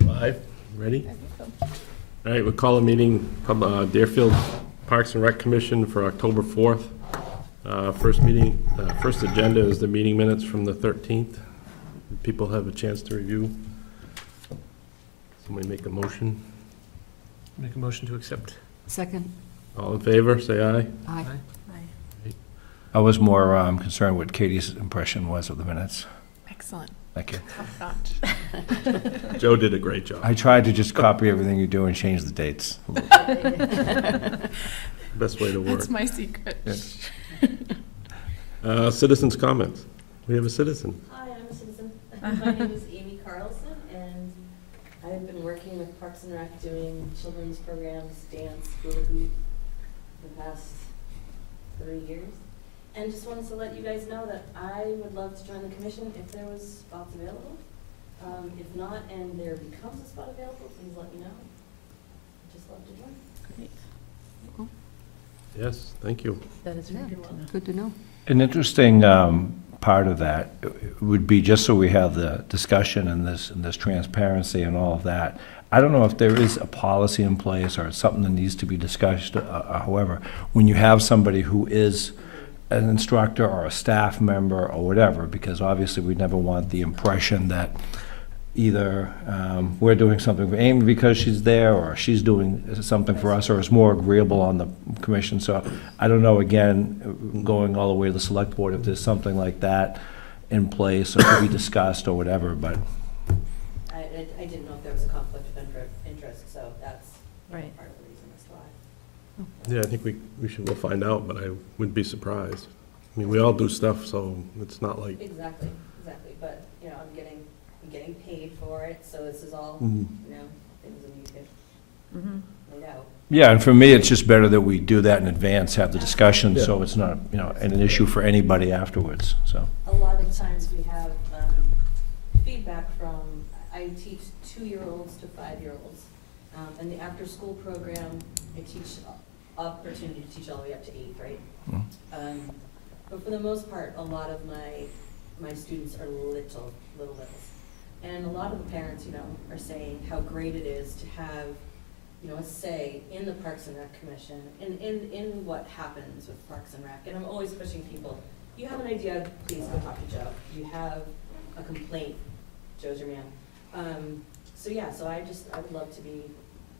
Live, ready? All right, we'll call a meeting, Deerfield Parks and Rec Commission for October 4th. First agenda is the meeting minutes from the 13th. People have a chance to review. Somebody make a motion. Make a motion to accept. Second. All in favor, say aye. Aye. I was more concerned what Katie's impression was of the minutes. Excellent. Thank you. Top-notch. Joe did a great job. I tried to just copy everything you do and change the dates. Best way to work. That's my secret. Citizens' comments. We have a citizen. Hi, I'm a citizen. My name is Amy Carlson, and I've been working with Parks and Rec doing children's programs, dance, hula hoop, for the past 3 years. And just wanted to let you guys know that I would love to join the commission if there was spots available. If not, and there becomes a spot available, please let me know. I'd just love to join. Great. Yes, thank you. That is Yeah, very good to know. good to know. An interesting part of that would be, just so we have the discussion and this transparency and all of that, I don't know if there is a policy in place or something that needs to be discussed. However, when you have somebody who is an instructor or a staff member or whatever, because obviously we never want the impression that either we're doing something for Amy because she's there, or she's doing something for us, or it's more agreeable on the commission. So I don't know, again, going all the way to the select board, if there's something like that in place or to be discussed or whatever, but. I didn't know if there was a conflict of interest, so that's Right. part of the reason as to why. Yeah, I think we'll find out, but I wouldn't be surprised. I mean, we all do stuff, so it's not like, Exactly, but, you know, I'm getting paid for it, so this is all, Mhm. you know, things that need to get Mm-hmm. laid out. Yeah, and for me, it's just better that we do that in advance, have the discussion, so it's not, an issue for anybody afterwards, so. A lot of times we have feedback from, I teach 2-year-olds to 5-year-olds. And the after-school program, I teach opportunity to teach all the way up to 8th, right? But for the most part, a lot of my students are littles. And a lot of the parents, are saying how great it is to have, a say in the Parks and Rec Commission, in what happens with Parks and Rec. And I'm always pushing people, you have an idea, please go talk to Joe. You have a complaint, Joe's your man. So I would love to be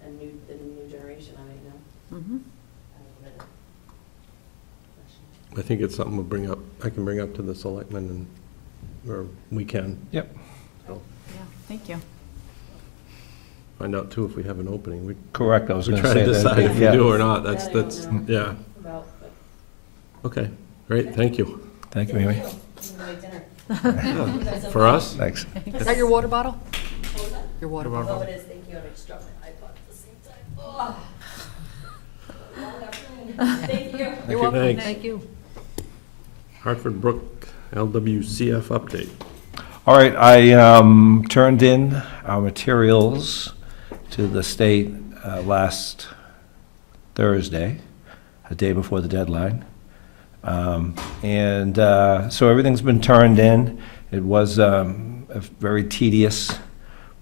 the new generation of it, Mm-hmm. I think it's something I can bring up to the selectmen, or we can. Yep. So Yeah, thank you. find out too if we have an opening. We Correct, I was we gonna try say to that. decide if we Yeah. do or not. That I That's, don't know yeah. about, but Okay, great, thank you. Thank you, Amy. Enjoy dinner. Yeah. For us? Thanks. Is that your water bottle? What was that? Your water Your water bottle? Oh, it is, thank you, and I just dropped my iPod at the same time. Oh. Long afternoon. Thank you. You're welcome. Thanks. Thank you. Hartford Brook LWCF update. All right, I turned in our materials to the state last Thursday, a day before the deadline. So everything's been turned in. It was a very tedious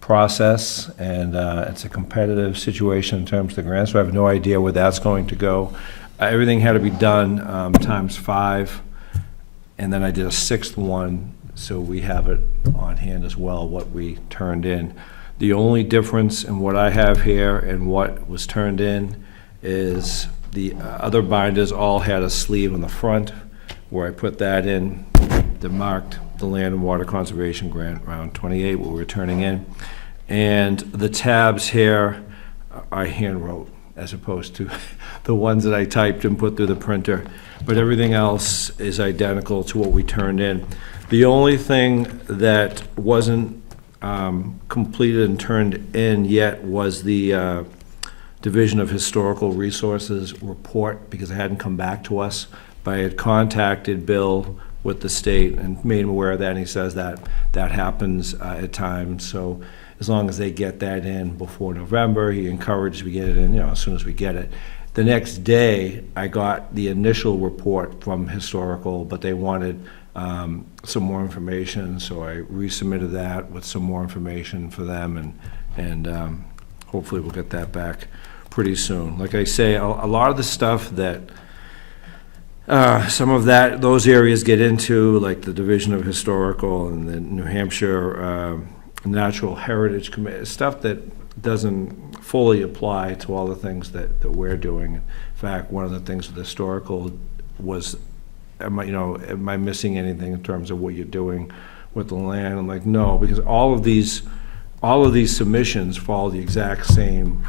process, and it's a competitive situation in terms of the grant, so I have no idea where that's going to go. Everything had to be done times 5, and then I did a 6th one, so we have it on hand as well, what we turned in. The only difference in what I have here and what was turned in is the other binders all had a sleeve on the front where I put that in that marked the Land and Water Conservation Grant, round 28, what we're turning in. And the tabs here I hand wrote as opposed to the ones that I typed and put through the printer. But everything else is identical to what we turned in. The only thing that wasn't completed and turned in yet was the Division of Historical Resources report, because it hadn't come back to us. But I had contacted Bill with the state and made him aware of that, and he says that happens at times. So as long as they get that in before November, he encouraged we get it in, as soon as we get it. The next day, I got the initial report from Historical, but they wanted some more information, so I resubmitted that with some more information for them, and hopefully we'll get that back pretty soon. Like I say, a lot of the stuff that some of those areas get into, like the Division of Historical and the New Hampshire Natural Heritage Committee, stuff that doesn't fully apply to all the things that we're doing. In fact, one of the things with historical was, am I missing anything in terms of what you're doing with the land? I'm like, no, because all of these submissions follow the exact same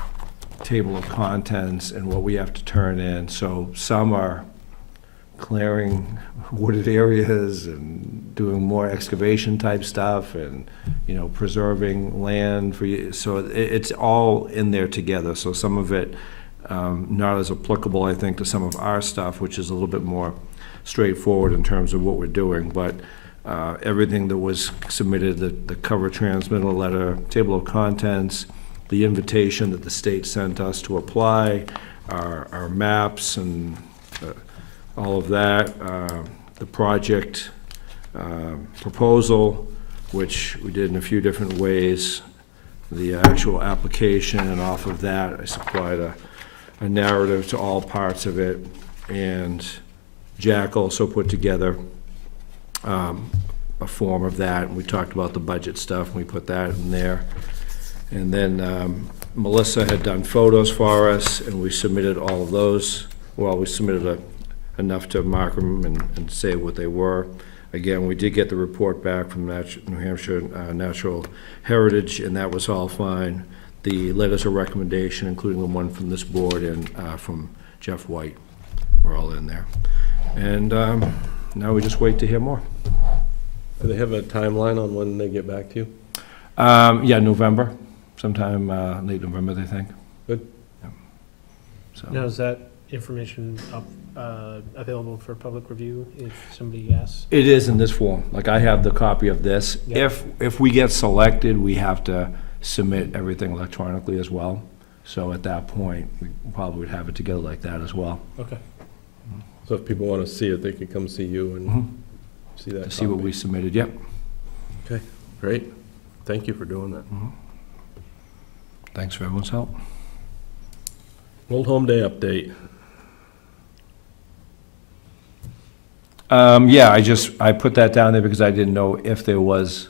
table of contents and what we have to turn in. So some are clearing wooded areas and doing more excavation type stuff and, preserving land for you. So it's all in there together. So some of it not as applicable, I think, to some of our stuff, which is a little bit more straightforward in terms of what we're doing. But everything that was submitted, the cover transmittal letter, table of contents, the invitation that the state sent us to apply, our maps and all of that, the project proposal, which we did in a few different ways, the actual application, and off of that, I supplied a narrative to all parts of it, and Jack also put together a form of that, and we talked about the budget stuff, and we put that in there. And then Melissa had done photos for us, and we submitted all of those. Well, we submitted enough to mark them and say what they were. Again, we did get the report back from New Hampshire Natural Heritage, and that was all fine. The letters of recommendation, including the one from this board and from Jeff White, were all in there. And now we just wait to hear more. Do they have a timeline on when they get back to you? Yeah, November, sometime late November, they think. Good. Yeah. So. Now, is that information available for public review if somebody asks? It is in this form. Like, I have the copy of this. Yeah. If we get selected, we have to submit everything electronically as well. So at that point, we probably would have it together like that as well. Okay. So if people want to see it, they could come see you and see that. To see what copy. we submitted, yep. Okay, great. Thank you for doing that. Thanks for everyone's help. Old Home Day update. Yeah, I put that down there because I didn't know if there was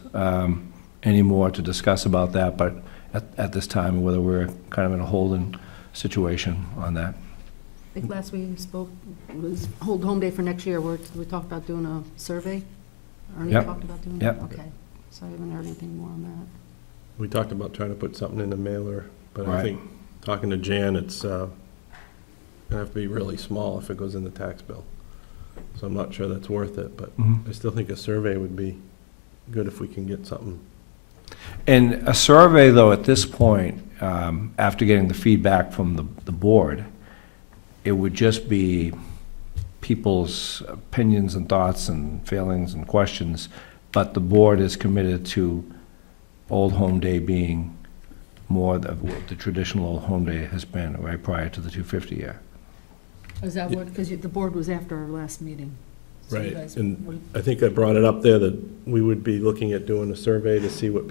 any more to discuss about that, but at this time, whether we're kind of in a holding situation on that. I think last we spoke was Hold Home Day for next year, where we talked about doing a survey. Ernie Yep. talked about doing Yep. that? Okay, so I haven't heard anything more on that. We talked about trying to put something in the mailer, but I Right. think, talking to Jan, it's gonna have to be really small if it goes in the tax bill. So I'm not sure that's worth it, but I still think a survey would be good if we can get something. And a survey, though, at this point, after getting the feedback from the board, it would just be people's opinions and thoughts and feelings and questions, but the board is committed to Old Home Day being more of what the traditional Old Home Day has been, right, prior to the 250 year. Is that what, because the board was after our last meeting? So you Right, guys and would- I think I brought it up there that we would be looking at doing a survey to see what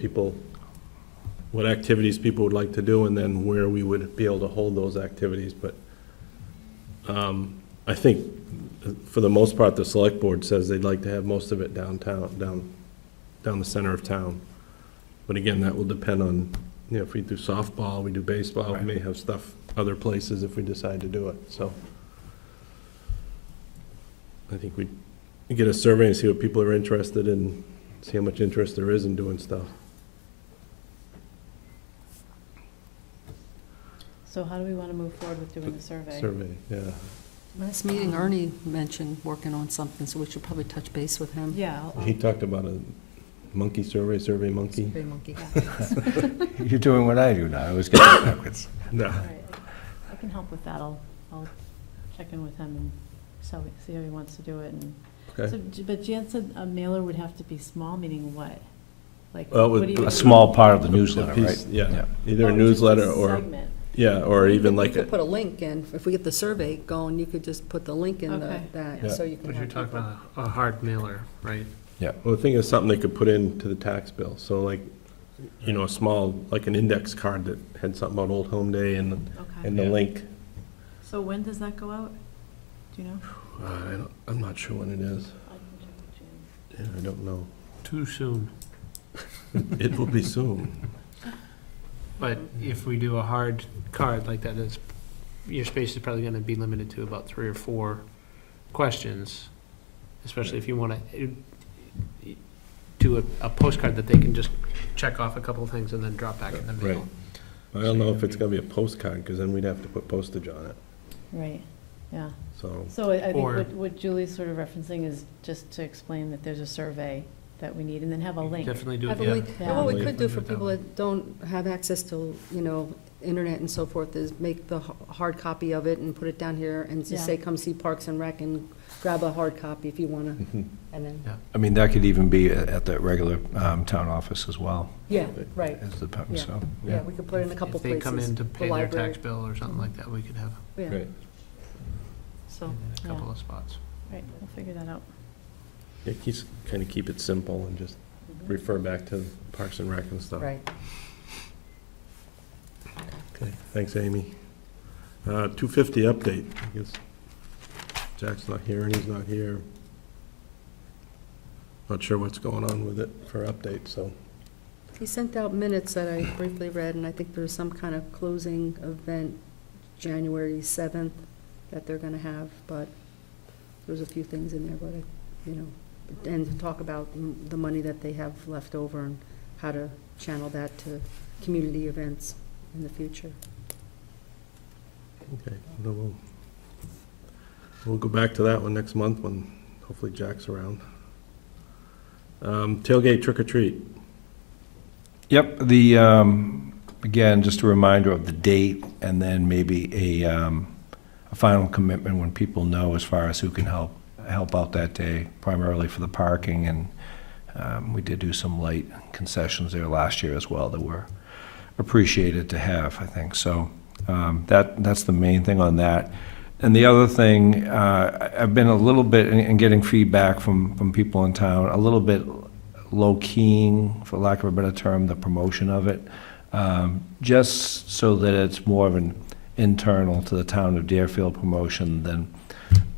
activities people would like to do, and then where we would be able to hold those activities, but I think, for the most part, the select board says they'd like to have most of it downtown, down the center of town. But again, that will depend on, if we do softball, we do baseball, we may have stuff other places if we decide to do it, so. I think we get a survey and see what people are interested in, see how much interest there is in doing stuff. So how do we want to move forward with doing the survey? Survey, yeah. Last meeting, Ernie mentioned working on something, so we should probably touch base with him. Yeah. He talked about a monkey survey monkey. Survey monkey. You're doing what I do now, I always get it backwards. No. All right, I can help with that. I'll check in with him and see how he wants to do it. And Okay. so, but Jan said a mailer would have to be small, meaning what? Like, Well, what do you? A small part of the A newsletter, piece, right? Yeah, Yeah. either Oh, a just newsletter or, segment. Yeah, or even like, You could put a link in, if we get the survey going, you could just put the link in Okay. that, Yeah. so you can But have you're talking people- about a hard mailer, right? well, the thing is something they could put into the tax bill, so like, you know, a small, like an index card that had something about Old Home Day and Okay. the link. So when does that go out? Do you know? I'm not sure when it is. I can check with Jan. Yeah, I don't know. Too soon. It will be soon. But if we do a hard card like that, your space is probably gonna be limited to about 3 or 4 questions, especially if you wanna do a postcard that they can just check off a couple of things and then drop back in the mail. I don't know if it's gonna be a postcard, because then we'd have to put postage on it, Right, yeah. so. So I think Or- what Julie's sort of referencing is just to explain that there's a survey that we need, and then have a link. Definitely do it, Have a yeah. link. Yeah. And what we Yeah. could do for people that don't have access to, you know, internet and so forth, is make the hard copy of it and put it down here and Yeah. just say, come see Parks and Rec, and grab a hard copy if you wanna, Mhm. and then, I mean, that could even be at the regular town office as well, yeah, right. as the, Yeah. so, Yeah, we could put it in a couple If they places. come in to The pay their library. tax bill or something like that, we could have Yeah, Right. so, in a couple Yeah. of spots. Right, we'll figure that out. Yeah, kind of keep it simple and just refer back to Parks and Rec and stuff. right. Okay, thanks, Amy. 250 update, I guess Jack's not here and he's not here. Not sure what's going on with it for update, so. He sent out minutes that I briefly read, and I think there's some kind of closing event January 7th that they're gonna have, but there's a few things in there, but, you know, and to talk about the money that they have left over and how to channel that to community events in the future. Okay, no, we'll go back to that one next month when hopefully Jack's around. Tailgate trick or treat. Yep, again, just a reminder of the date, and then maybe a final commitment when people know as far as who can help out that day, primarily for the parking, and we did do some light concessions there last year as well that were appreciated to have, I think. So that's the main thing on that. And the other thing, I've been a little bit, in getting feedback from people in town, a little bit low-keying, for lack of a better term, the promotion of it, just so that it's more of an internal to the town of Deerfield promotion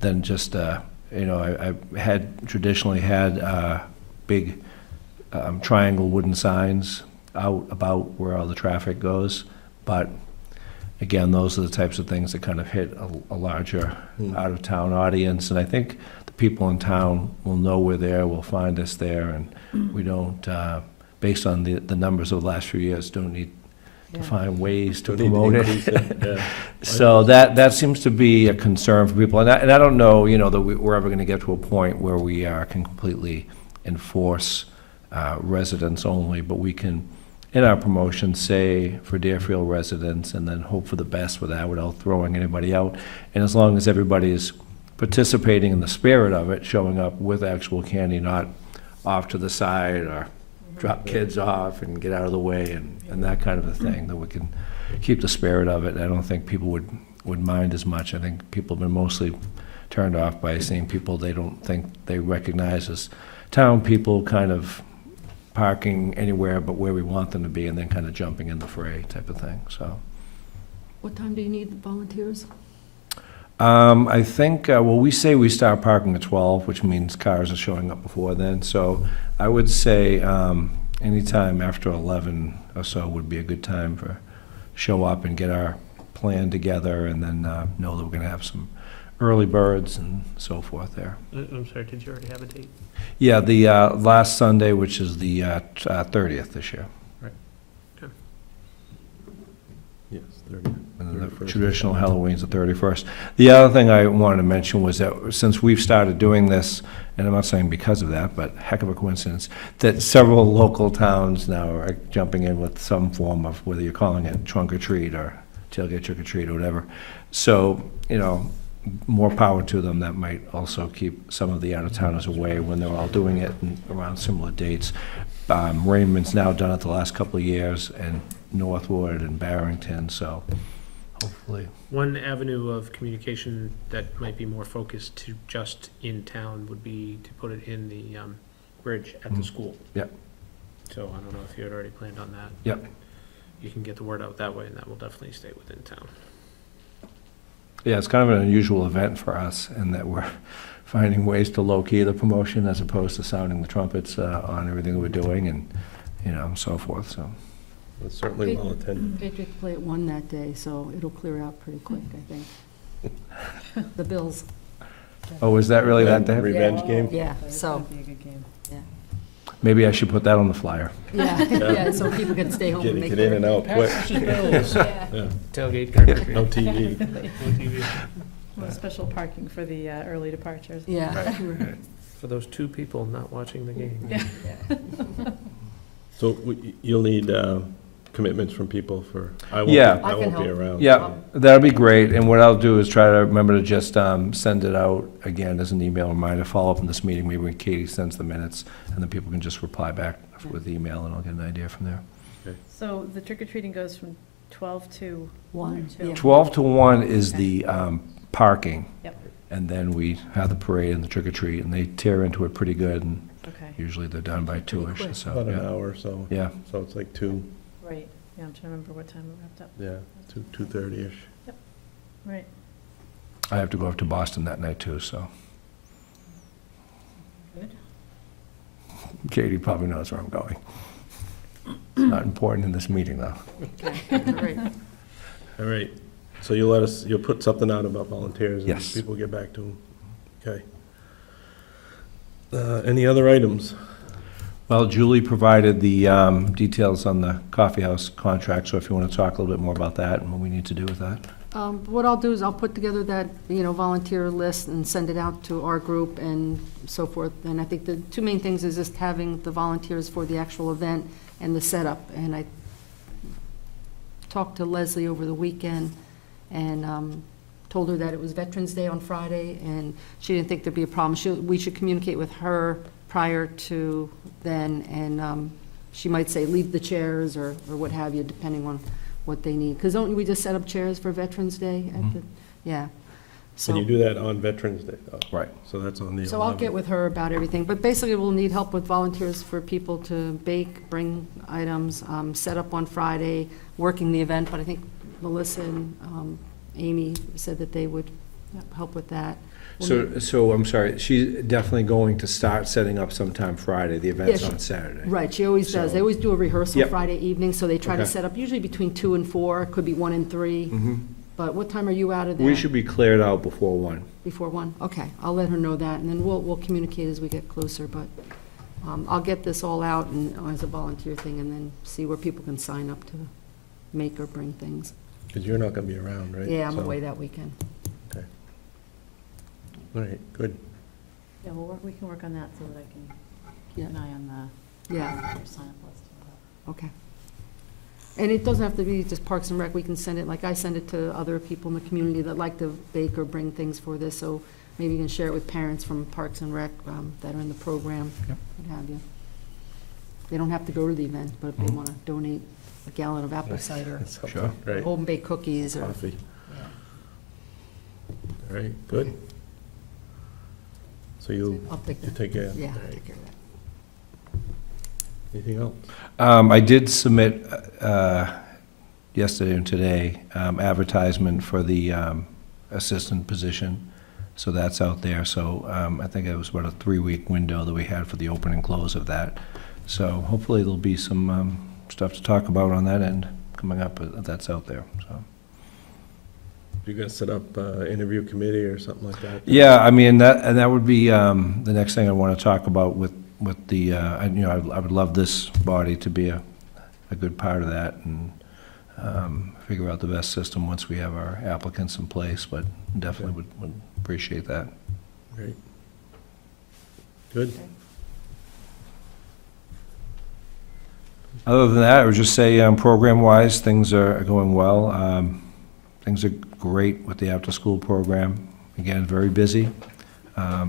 than just, you know, I had traditionally had big triangle wooden signs out about where all the traffic goes, but again, those are the types of things that kind of hit a larger out-of-town audience, and I think the people in town will know we're there, will find us there, and we don't, based on the numbers of the last few years, don't need to Yeah. find ways to Don't need promote increase it. Yeah. So that seems to be a concern for people, and I don't know, you know, that we're ever gonna get to a point where we can completely enforce residents only, but we can, in our promotion, say for Deerfield residents, and then hope for the best with that without throwing anybody out. And as long as everybody's participating in the spirit of it, showing up with actual candy, not off to the side or drop kids off and get out of the way and that kind of a thing, that we can keep the spirit of it. I don't think people would mind as much. I think people have been mostly turned off by seeing people they don't think they recognize as town people kind of parking anywhere but where we want them to be, and then kind of jumping in the fray type of thing, so. What time do you need volunteers? I think, well, we say we start parking at 12, which means cars are showing up before then, so I would say anytime after 11 or so would be a good time for show up and get our plan together, and then know that we're gonna have some early birds and so forth there. I'm sorry, did you already have a date? Yeah, the last Sunday, which is the 30th this year. Yes, 30. And the 31st. traditional Halloween's the 31st. The other thing I wanted to mention was that since we've started doing this, and I'm not saying because of that, but heck of a coincidence, that several local towns now are jumping in with some form of, whether you're calling it trunk or treat or tailgate trick or treat or whatever. So, you know, more power to them. That might also keep some of the out-of-towners away when they're all doing it around similar dates. Raymond's now done it the last couple of years, and Northwood and Barrington, so hopefully. One avenue of communication that might be more focused to just in town would be to put it in the bridge at the Mhm. school. Yep. So I don't know if you had already planned on that. Yep. You can get the word out that way, and that will definitely stay within town. Yeah, it's kind of an unusual event for us in that we're finding ways to low-key the promotion as opposed to sounding the trumpets on everything we're doing and, so forth, so. It's certainly well attended. Patriots play at 1 that day, so it'll clear out pretty quick, I think. The Bills, Oh, is that really that day? Revenge game? yeah, It's so, gonna be a good game. Maybe I should put that on the flyer. yeah, yeah, so people can stay home and Get make in and their. out quick. Yeah, Tailgate garbage. no TV. No TV. Well, special parking for the early departures. Yeah. For those 2 people not watching the game. Yeah. So you'll need commitments from people for, Yeah. I I can won't be help. around. Yeah, that'll be great, and what I'll do is try to remember to just send it out again as an email reminder, follow up in this meeting, maybe when Katie sends the minutes, and then people can just reply back with email, and I'll get an idea from there. So the trick or treating goes from 12 to 1, Two. yeah. 12 to 1 is the parking. Yep. And then we have the parade and the trick or treat, and they tear into it pretty good, and Okay, usually they're done by 2-ish, quick. so, About an yeah. hour or so. Yeah, So it's like 2, right. Yeah, I'm trying to remember what time it wrapped up. yeah, 2:30-ish. Right. I have to go up to Boston that night too, so. Good. Katie probably knows where I'm going. It's not important in this meeting, though. All right. All right, so you'll put something out about volunteers? Yes. And people get back to them? Okay. Any other items? Well, Julie provided the details on the coffee house contract, so if you want to talk a little bit more about that and what we need to do with that. What I'll do is I'll put together that, volunteer list and send it out to our group and so forth. And I think the 2 main things is just having the volunteers for the actual event and the setup. And I talked to Leslie over the weekend and told her that it was Veterans Day on Friday, and she didn't think there'd be a problem. We should communicate with her prior to then, and she might say, leave the chairs or what have you, depending on what they need. Because don't we just set up chairs for Veterans Day at the, yeah. Can you So, do that on Veterans Day? Oh, Right. So that's on the 11th. so I'll get with her about everything, but basically we'll need help with volunteers for people to bake, bring items, set up on Friday, working the event, but I think Melissa and Amy said that they would help with that. We'll need- So I'm sorry, she's definitely going to start setting up sometime Friday, the event's Yeah, she- on Saturday. Right, she always does. They always do a rehearsal Yep. Friday evening, so they try to Okay. set up usually between 2 and 4, could be 1 and 3. Mhm. But what time are you out of there? We should be cleared out before 1. Before 1? Okay, I'll let her know that, and then we'll communicate as we get closer, but I'll get this all out and as a volunteer thing, and then see where people can sign up to make or bring things. Because you're not going to be around, right? Yeah, I'm So- away that weekend. All right, good. Yeah, we can work on that so that I can Yeah. keep an eye on the Yeah, volunteer sign-up list. okay. And it doesn't have to be just Parks and Rec, we can send it, like I send it to other people in the community that like to bake or bring things for this, so maybe you can share it with parents from Parks and Rec that are in the program, Yep. what have you. They don't have to go to the event, but if they Mhm. want to donate a gallon of apple cider, Something, Sure. Right, home baked cookies, or, coffee. All right, good. So I'll take you that, take care. yeah, All I'll right. take care of that. Anything else? I did submit yesterday and today advertisement for the assistant position, so that's out there. So I think it was about a 3-week window that we had for the open and close of that. So hopefully there'll be some stuff to talk about on that end coming up, that's out there, so. You're going to set up interview committee or something like that? Yeah, I mean, that would be the next thing I want to talk about with the, I would love this body to be a good part of that and figure out the best system once we have our applicants in place, but definitely would appreciate that. Great. Good. Other than that, I would just say, program-wise, things are going well. Things are great with the after-school program. Again, very busy. A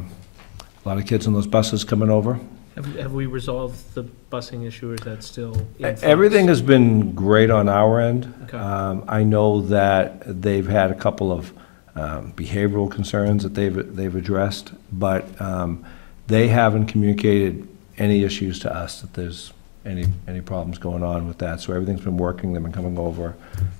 lot of kids on those buses coming over, Have we resolved the busing issue, or is that still in flux? Everything has been great on our end. Okay. I know that they've had a couple of behavioral concerns that they've addressed, but they haven't communicated any issues to us that there's any problems going on with that. So everything's been working. They've been coming over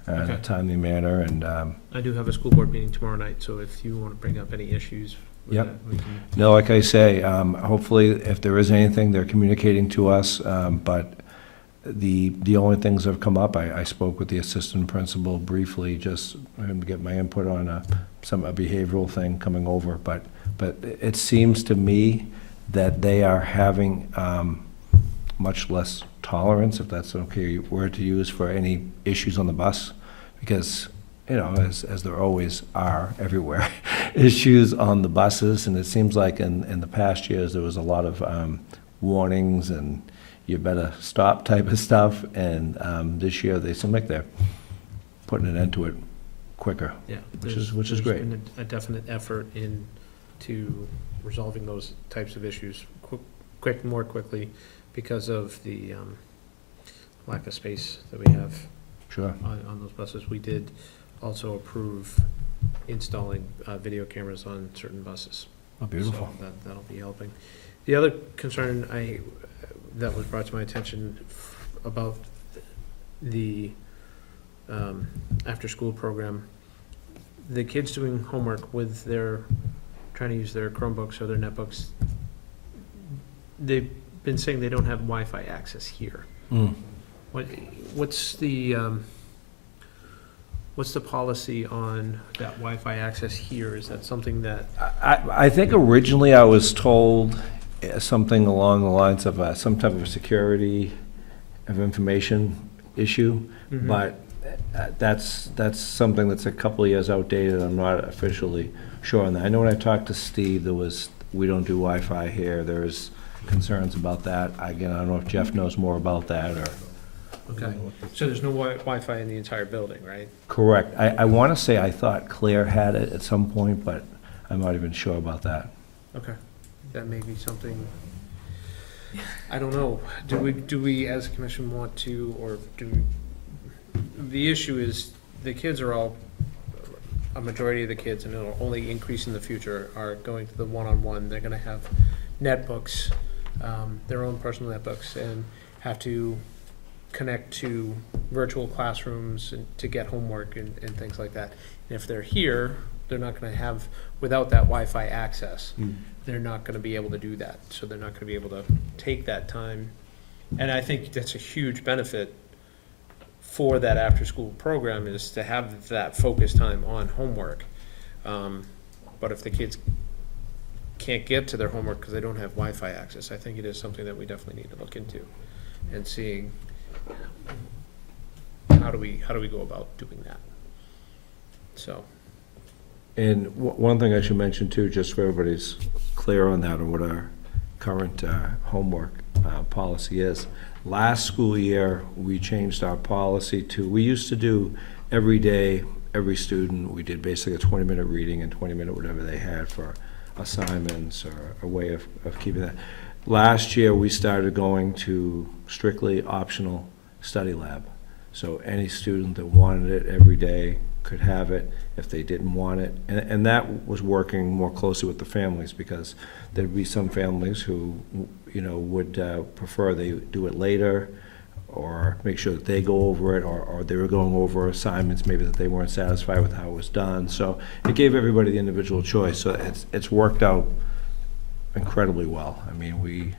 in a Okay. timely manner, and I do have a school board meeting tomorrow night, so if you want to bring up any issues with Yep. that, we can. no, like I say, hopefully if there is anything, they're communicating to us, but the only things that have come up, I spoke with the assistant principal briefly, just to get my input on a behavioral thing coming over, but it seems to me that they are having much less tolerance, if that's an okay word to use, for any issues on the bus, because, you know, as there always are everywhere, issues on the buses, and it seems like in the past years, there was a lot of warnings and you better stop type of stuff, and this year, they seem like they're putting an end to it quicker. Yeah. Which is there's great. been a definite effort into resolving those types of issues more quickly because of the lack of space that we have Sure. on those buses. We did also approve installing video cameras on certain buses. Oh, beautiful. So that'll be helping. The other concern that was brought to my attention about the after-school program, the kids doing homework with trying to use their Chromebooks or their netbooks, they've been saying they don't have Wi-Fi access here. Mm. What's the policy on that Wi-Fi access here? Is that something that, I think originally I was told something along the lines of some type of security of information issue, but that's something that's a couple of years outdated. I'm not officially sure on that. I know when I talked to Steve, we don't do Wi-Fi here. There's concerns about that. Again, I don't know if Jeff knows more about that or. okay, so there's no Wi-Fi in the entire building, right? Correct. I want to say I thought Claire had it at some point, but I'm not even sure about that. Okay, that may be something, I don't know. Do we as a commission want to, or the issue is, the kids are all, a majority of the kids, and it'll only increase in the future, are going to the one-on-one. They're gonna have netbooks, their own personal netbooks, and have to connect to virtual classrooms and to get homework and things like that. And if they're here, they're not gonna have, without that Wi-Fi access, they're not gonna be able to do that. So they're not gonna be able to take that time. And I think that's a huge benefit for that after-school program, is to have that focus time on homework. But if the kids can't get to their homework because they don't have Wi-Fi access, I think it is something that we definitely need to look into and seeing how do we go about doing that. So, And one thing I should mention too, just so everybody's clear on that, or what our current homework policy is. Last school year, we changed our policy to, we used to do every day, every student, we did basically a 20-minute reading and 20-minute whatever they had for assignments or a way of keeping that. Last year, we started going to strictly optional study lab. So any student that wanted it every day could have it if they didn't want it. And that was working more closely with the families, because there'd be some families who, you know, would prefer they do it later, or make sure that they go over it, or they were going over assignments maybe that they weren't satisfied with how it was done. So it gave everybody the individual choice. So it's worked out incredibly well. I mean,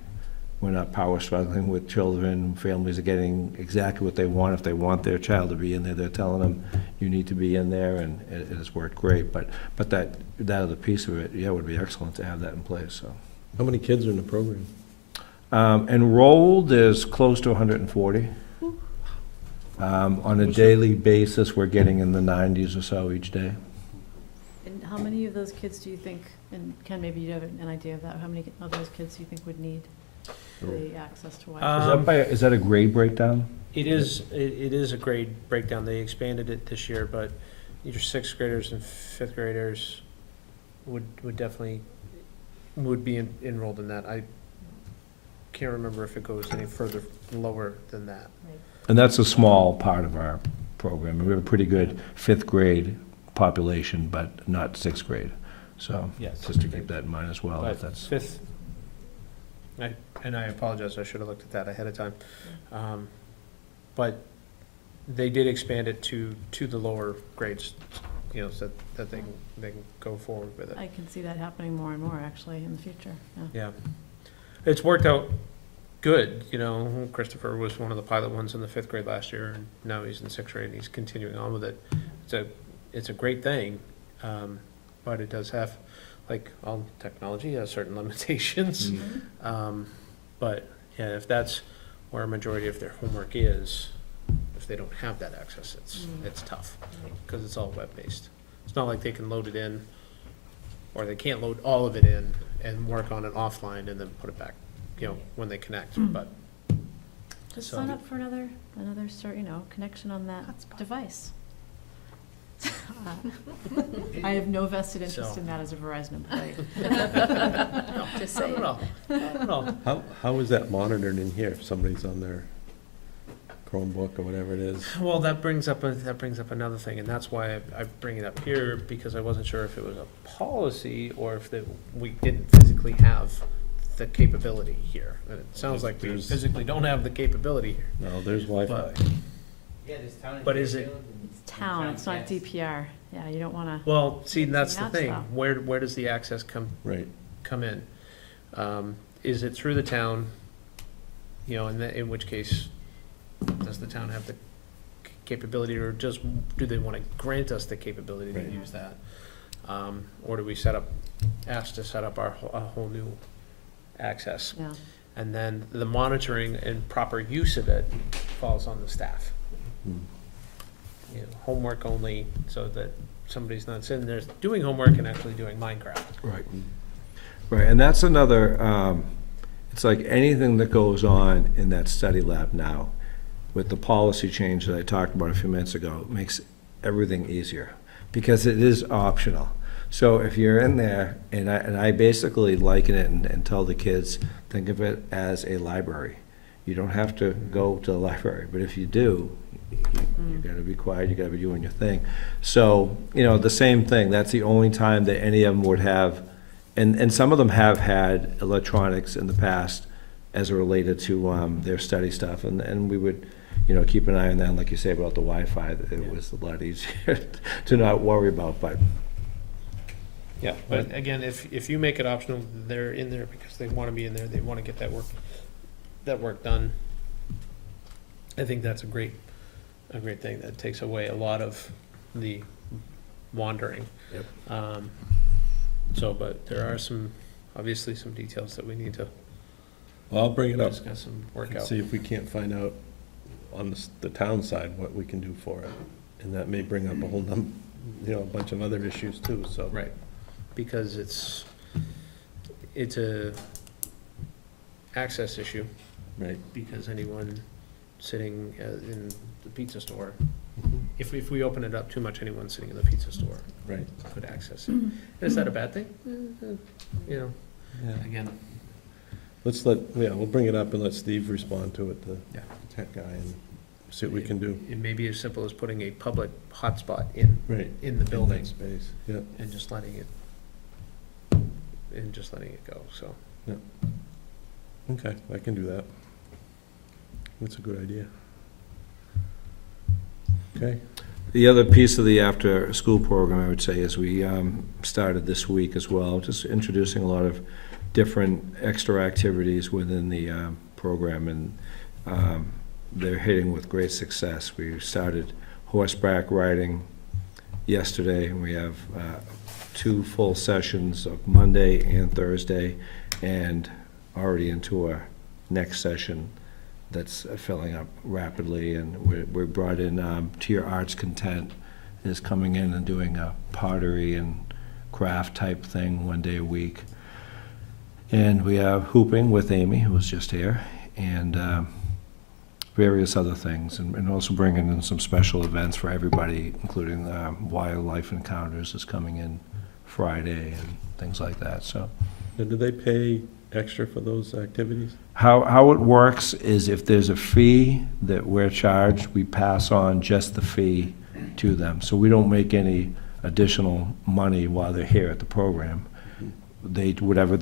we're not power struggling with children. Families are getting exactly what they want. If they want their child to be in there, they're telling them, you need to be in there, and it has worked great. But that other piece of it, yeah, would be excellent to have that in place, so. How many kids are in the program? Enrolled is close to 140. On a daily basis, we're getting in the 90s or so each day. And how many of those kids do you think, and Ken, maybe you have an idea of that, how many of those kids do you think would need the access to Wi-Fi? Is that a grade breakdown? it is a grade breakdown. They expanded it this year, but your sixth graders and fifth graders would definitely be enrolled in that. can't remember if it goes any further lower than that. And that's a small part of our program. We have a pretty good fifth grade population, but not sixth grade. So, Yes. just to keep that in mind as well, if But that's. fifth, and I apologize, I should have looked at that ahead of time. But they did expand it to the lower grades, you know, so that they can go forward with it. I can see that happening more and more, actually, in the future, yeah. Yeah. It's worked out good, you know, Christopher was one of the pilot ones in the fifth grade last year, and now he's in sixth grade, and he's continuing on with it. It's a great thing, but it does have, like, all technology has certain limitations. But, yeah, if that's where a majority of their homework is, if they don't have that access, it's tough, because it's all web-based. It's not like they can load it in, or they can't load all of it in and work on it offline and then put it back, you know, when they connect, but. Just So- sign up for another sort, connection on that device. I have no vested interest So- in that as a Verizon employee. Just Not saying. at all, not at all. How is that monitored in here if somebody's on their Chromebook or whatever it is? Well, that brings up another thing, and that's why I bring it up here, because I wasn't sure if it was a policy or if we didn't physically have the capability here. And it sounds like we There's- physically don't have the capability here. No, there's Wi-Fi. But- Yeah, there's town. But is it- It's town, it's not Yes. DPR. Yeah, you don't wanna, Well, see, that's the That's thing. tough. Where does the access come Right. in? Is it through the town? You know, in which case, does the town have the capability, or just, do they wanna grant us the capability to Right. use that? Or do we ask to set up a whole new access? yeah. And then the monitoring and proper use of it falls on the staff. Hmm. You know, homework only, so that somebody's not sitting there doing homework and actually doing Minecraft. Right. Right, and that's another, it's like anything that goes on in that study lab now, with the policy change that I talked about a few minutes ago, makes everything easier, because it is optional. So if you're in there, and I basically liken it and tell the kids, think of it as a library. You don't have to go to the library, but if you do, you gotta be quiet, you gotta be doing your thing. So, the same thing, that's the only time that any of them would have, and some of them have had electronics in the past as it related to their study stuff, and we would, keep an eye on that, like you say about the Wi-Fi, it was a lot easier to not worry about, but. Yeah, but again, if you make it optional, they're in there because they wanna be in there, they wanna get that work done. I think that's a great thing, that takes away a lot of the wandering. Yep. But there are obviously some details that we need to Well, I'll bring it up discuss and work and out. see if we can't find out on the town side what we can do for it. And that may bring up a whole a bunch of other issues too, so. Right, because it's a access issue, Right. because anyone sitting in the pizza store, Mhm. if we open it up too much, anyone sitting in the pizza store Right. could access it. Is that a bad thing? Yeah. Again, We'll bring it up and let Steve respond to it, the Yeah. tech guy, and see what we can do. it may be as simple as putting a public hotspot in Right. the In that building space, yeah. and just letting it go, so. Okay, I can do that. That's a good idea. Okay, The other piece of the after-school program, I would say, is we started this week as well, just introducing a lot of different extra activities within the program, and they're hitting with great success. We started horseback riding yesterday, and we have 2 full sessions of Monday and Thursday, and already into our next session that's filling up rapidly, and we brought in To Your Art's Content is coming in and doing a pottery and craft type thing 1 day a week. And we have hooping with Amy, who was just here, and various other things, and also bringing in some special events for everybody, including wildlife encounters is coming in Friday and things like that, so. now, do they pay extra for those activities? How it works is if there's a fee that we're charged, we pass on just the fee to them. So we don't make any additional money while they're here at the program. They, whatever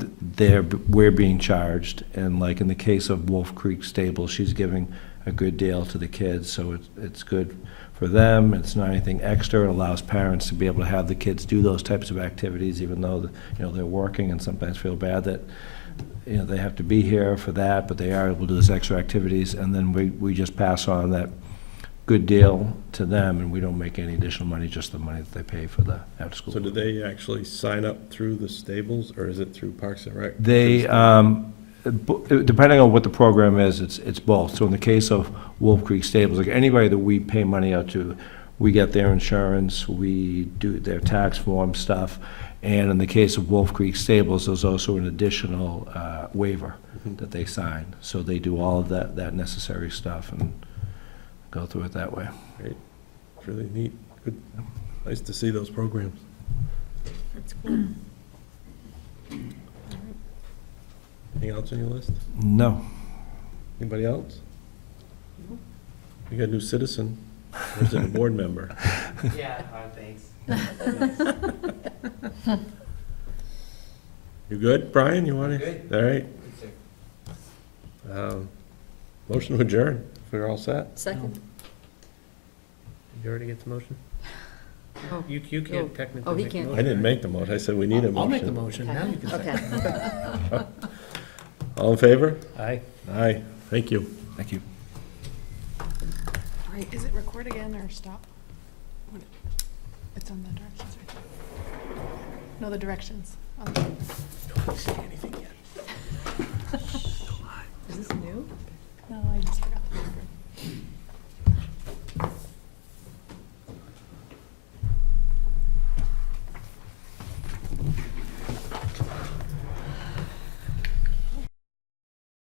we're being charged, and like in the case of Wolf Creek Stable, she's giving a good deal to the kids, so it's good for them. It's not anything extra. It allows parents to be able to have the kids do those types of activities, even though, they're working and sometimes feel bad that, they have to be here for that, but they are able to do those extra activities, and then we just pass on that good deal to them, and we don't make any additional money, just the money that they pay for the after-school. So do they actually sign up through the stables, or is it through Parks and Rec? They, depending on what the program is, it's both. So in the case of Wolf Creek Stables, like anybody that we pay money out to, we get their insurance, we do their tax form stuff, and in the case of Wolf Creek Stables, there's also an additional waiver that they sign. So they do all of that necessary stuff and go through it that way. Great, it's really neat, good, nice to see those programs. That's cool. Anything else on your list? No. Anybody else? You got a new citizen, or is it a board member? Yeah, thanks. You good, Brian, you wanna? Good. All right, Good, sir. motion to adjourn, if we're all set. Second? Did you already get the motion? Oh. You can't technically Oh, he make the can't. motion. I didn't make the motion, I said we need a motion. I'll make the motion, now you can second. Okay. All in favor? Aye. Aye, thank you. Thank you. All right, is it record again or stop? It's on the directions right there. No, the directions. Is this new? No, I just.